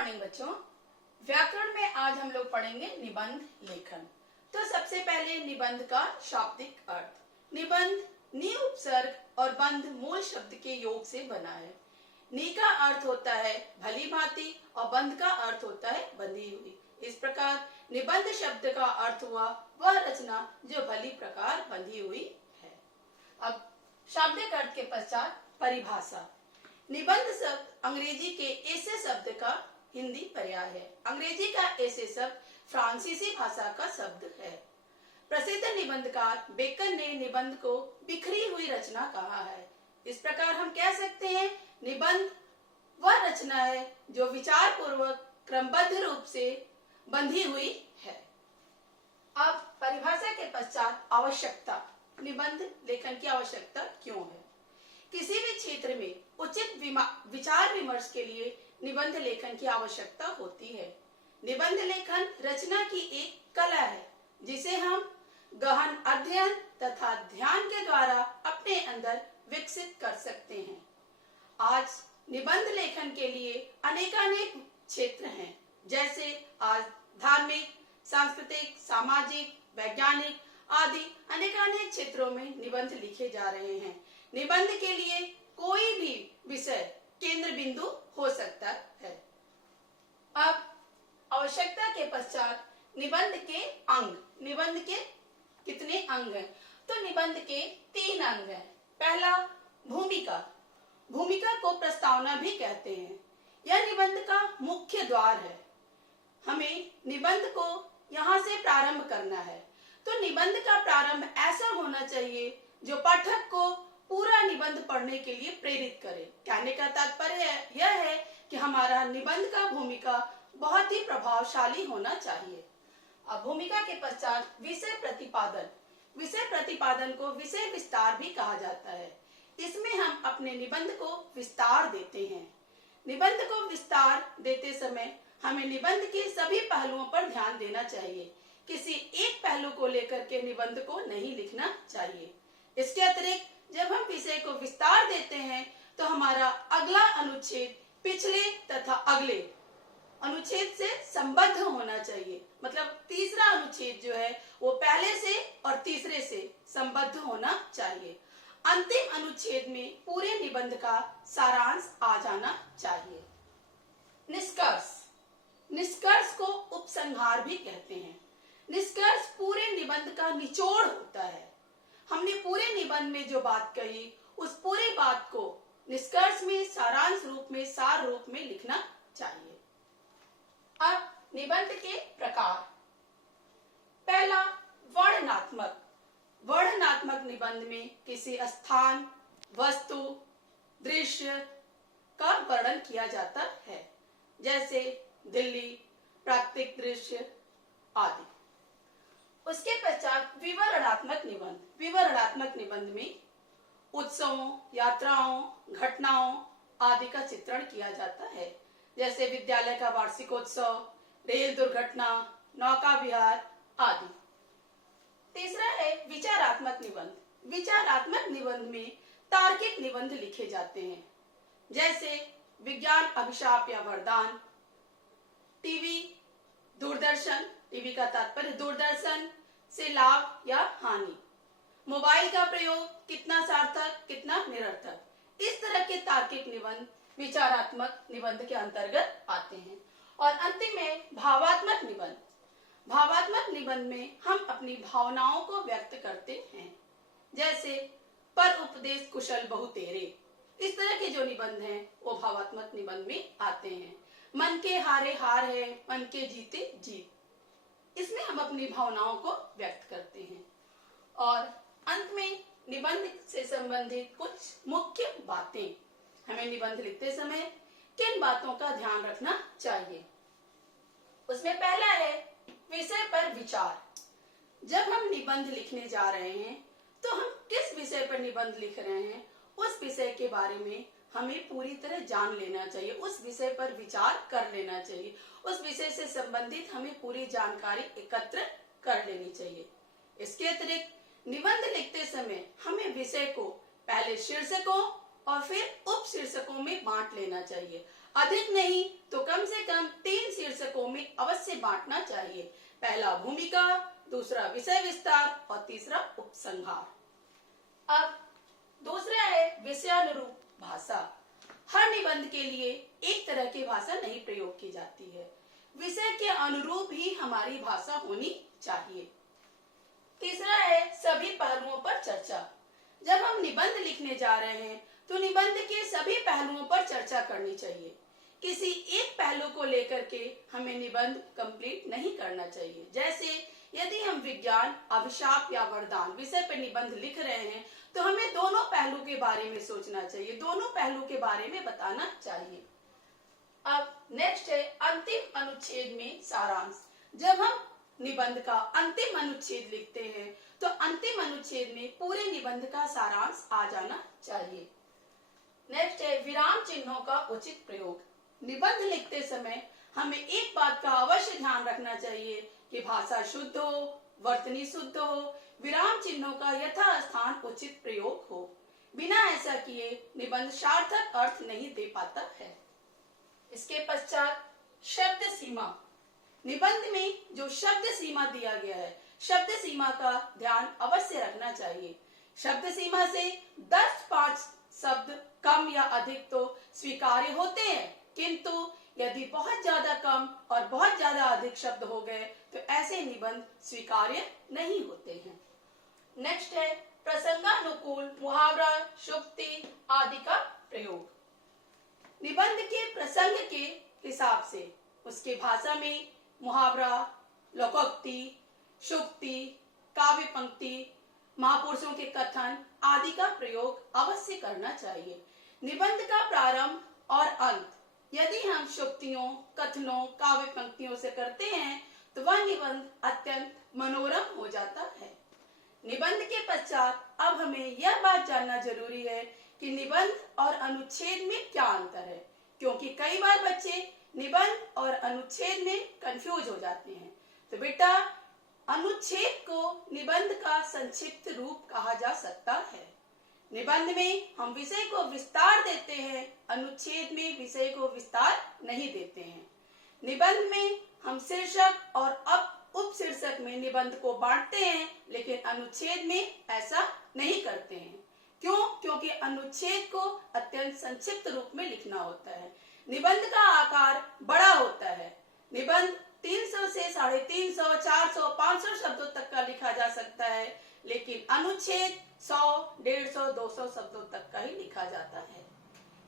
Morning बच्चों। व्याकरण में आज हम लोग पढ़ेंगे निबंध लेखन। तो सबसे पहले निबंध का शाब्दिक अर्थ। निबंध नि उपसर्ग और बंध मूल शब्द के योग से बना है। नि का अर्थ होता है भली भांति और बंध का अर्थ होता है बंधी हुई। इस प्रकार निबंध शब्द का अर्थ हुआ वह रचना जो भली प्रकार बंधी हुई है। अब शाब्दिक अर्थ के पश्चात परिभाषा। निबंध शब्द अंग्रेजी के ऐसे शब्द का हिंदी पर्याय है। अंग्रेजी का ऐसे शब्द फ्रांसीसी भाषा का शब्द है। प्रसिद्ध निबंधकार बेकन ने निबंध को बिखरी हुई रचना कहा है। इस प्रकार हम कह सकते हैं निबंध वह रचना है जो विचार पूर्वक क्रमबद्ध रूप से बंधी हुई है। अब परिभाषा के पश्चात आवश्यकता। निबंध लेखन की आवश्यकता क्यों है? किसी भी क्षेत्र में उचित विचार विमर्श के लिए निबंध लेखन की आवश्यकता होती है। निबंध लेखन रचना की एक कला है जिसे हम गहन अध्ययन तथा ध्यान के द्वारा अपने अंदर विकसित कर सकते हैं। आज निबंध लेखन के लिए अनेकानेक क्षेत्र हैं, जैसे आज धार्मिक, सांस्कृतिक, सामाजिक, वैज्ञानिक आदि अनेकानेक क्षेत्रों में निबंध लिखे जा रहे हैं। निबंध के लिए कोई भी विषय केंद्र बिंदु हो सकता है। अब आवश्यकता के पश्चात निबंध के अंग। निबंध के कितने अंग हैं? तो निबंध के 3 अंग हैं। पहला भूमिका। भूमिका को प्रस्तावना भी कहते हैं। यह निबंध का मुख्य द्वार है। हमें निबंध को यहाँ से प्रारंभ करना है। तो निबंध का प्रारंभ ऐसा होना चाहिए जो पाठक को पूरा निबंध पढ़ने के लिए प्रेरित करे। कहने का तात्पर्य यह है कि हमारा निबंध का भूमिका बहुत ही प्रभावशाली होना चाहिए। अब भूमिका के पश्चात विषय प्रतिपादन। विषय प्रतिपादन को विषय विस्तार भी कहा जाता है। इसमें हम अपने निबंध को विस्तार देते हैं। निबंध को विस्तार देते समय हमें निबंध के सभी पहलुओं पर ध्यान देना चाहिए। किसी एक पहलू को लेकर के निबंध को नहीं लिखना चाहिए। इसके अतिरिक्त जब हम विषय को विस्तार देते हैं तो हमारा अगला अनुच्छेद पिछले तथा अगले अनुच्छेद से संबद्ध होना चाहिए। मतलब तीसरा अनुच्छेद जो है वो पहले से और तीसरे से संबद्ध होना चाहिए। अंतिम अनुच्छेद में पूरे निबंध का सारांश आ जाना चाहिए। निष्कर्ष। निष्कर्ष को उपसंहार भी कहते हैं। निष्कर्ष पूरे निबंध का निचोड़ होता है। हमने पूरे निबंध में जो बात कही उस पूरी बात को निष्कर्ष में सारांश रूप में, सार रूप में लिखना चाहिए। अब निबंध के प्रकार। पहला वर्णनात्मक। वर्णनात्मक निबंध में किसी स्थान, वस्तु, दृश्य का वर्णन किया जाता है, जैसे दिल्ली, प्राकृतिक दृश्य आदि। उसके पश्चात विवरणात्मक निबंध। विवरणात्मक निबंध में उत्सवों, यात्राओं, घटनाओं आदि का चित्रण किया जाता है, जैसे विद्यालय का वार्षिकोत्सव, रेल दुर्घटना, नौका विहार आदि। तीसरा है विचारात्मक निबंध। विचारात्मक निबंध में तार्किक निबंध लिखे जाते हैं, जैसे विज्ञान अभिशाप या वरदान, टीवी, दूरदर्शन, टीवी का तात्पर्य दूरदर्शन से लाभ या हानि, मोबाइल का प्रयोग कितना सार्थक कितना निरर्थक। इस तरह के तार्किक निबंध विचारात्मक निबंध के अंतर्गत आते हैं। और अंतिम में भावात्मक निबंध। भावात्मक निबंध में हम अपनी भावनाओं को व्यक्त करते हैं, जैसे पर उपदेश कुशल बहु तेरे। इस तरह के जो निबंध हैं वो भावात्मक निबंध में आते हैं। मन के हारे हार है, मन के जीते जीत। इसमें हम अपनी भावनाओं को व्यक्त करते हैं। और अंत में निबंध से संबंधित कुछ मुख्य बातें। हमें निबंध लिखते समय किन बातों का ध्यान रखना चाहिए? उसमें पहला है विषय पर विचार। जब हम निबंध लिखने जा रहे हैं तो हम किस विषय पर निबंध लिख रहे हैं उस विषय के बारे में हमें पूरी तरह जान लेना चाहिए। उस विषय पर विचार कर लेना चाहिए। उस विषय से संबंधित हमें पूरी जानकारी एकत्र कर लेनी चाहिए। इसके अतिरिक्त निबंध लिखते समय हमें विषय को पहले शीर्षकों और फिर उप शीर्षकों में बांट लेना चाहिए। अधिक नहीं तो कम से कम अवश्य बांटना चाहिए। पहला भूमिका, दूसरा विषय विस्तार और तीसरा उपसंहार। अब दूसरा है विषयानुरूप भाषा। हर निबंध के लिए एक तरह की भाषा नहीं प्रयोग की जाती है, विषय के अनुरूप ही हमारी भाषा होनी चाहिए। तीसरा है सभी पहलुओं पर चर्चा। जब हम निबंध लिखने जा रहे हैं तो निबंध के सभी पहलुओं पर चर्चा करनी चाहिए। किसी एक पहलू को लेकर के हमें निबंध कंप्लीट नहीं करना चाहिए। जैसे यदि हम विज्ञान, अभिशाप या वरदान विषय पर निबंध लिख रहे हैं तो हमें दोनों पहलू के बारे में सोचना चाहिए, दोनों पहलू के बारे में बताना चाहिए। अब नेक्स्ट है अंतिम अनुच्छेद में सारांश। जब हम निबंध का अंतिम अनुच्छेद लिखते हैं तो अंतिम अनुच्छेद में पूरे निबंध का सारांश आ जाना चाहिए। नेक्स्ट है विराम चिन्हों का उचित प्रयोग। निबंध लिखते समय हमें एक बात का अवश्य ध्यान रखना चाहिए कि भाषा शुद्ध हो, वर्तनी शुद्ध हो, विराम चिन्हों का यथास्थान उचित प्रयोग हो। बिना ऐसा किए निबंध सार्थक अर्थ नहीं दे पाता है। इसके पश्चात शब्द सीमा। निबंध में जो शब्द सीमा दिया गया है, शब्द सीमा का ध्यान अवश्य रखना चाहिए। शब्द सीमा से 10-5 शब्द कम या अधिक तो स्वीकार्य होते हैं, किंतु यदि बहुत ज्यादा कम और बहुत ज्यादा अधिक शब्द हो गए तो ऐसे निबंध स्वीकार्य नहीं होते हैं। नेक्स्ट है प्रसंगानुकूल मुहावरा, शुक्ति आदि का प्रयोग। निबंध के प्रसंग के हिसाब से उसके भाषा में मुहावरा, लोकोक्ति, शुक्ति, काव्य पंक्ति, महापुरुषों के कथन आदि का प्रयोग अवश्य करना चाहिए। निबंध का प्रारंभ और अंत यदि हम शुक्तियों, कथनों, काव्य पंक्तियों से करते हैं तो वह निबंध अत्यंत मनोरम हो जाता है। निबंध के पश्चात अब हमें यह बात जानना जरूरी है कि निबंध और अनुच्छेद में क्या अंतर है, क्योंकि कई बार बच्चे निबंध और अनुच्छेद में कंफ्यूज हो जाते हैं। तो बेटा, अनुच्छेद को निबंध का संक्षिप्त रूप कहा जा सकता है। निबंध में हम विषय को विस्तार देते हैं, अनुच्छेद में विषय को विस्तार नहीं देते हैं। निबंध में हम शीर्षक और उपशीर्षक में निबंध को बांटते हैं, लेकिन अनुच्छेद में ऐसा नहीं करते हैं। क्यों? क्योंकि अनुच्छेद को अत्यंत संक्षिप्त रूप में लिखना होता है। निबंध का आकार बड़ा होता है। निबंध 300 से 350, 400, 500 शब्दों तक का लिखा जा सकता है, लेकिन अनुच्छेद 100, 150, 200 शब्दों तक का ही लिखा जाता है।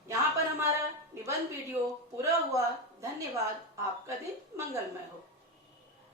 यहाँ पर हमारा निबंध वीडियो पूरा हुआ। धन्यवाद। आपका दिन मंगलमय हो।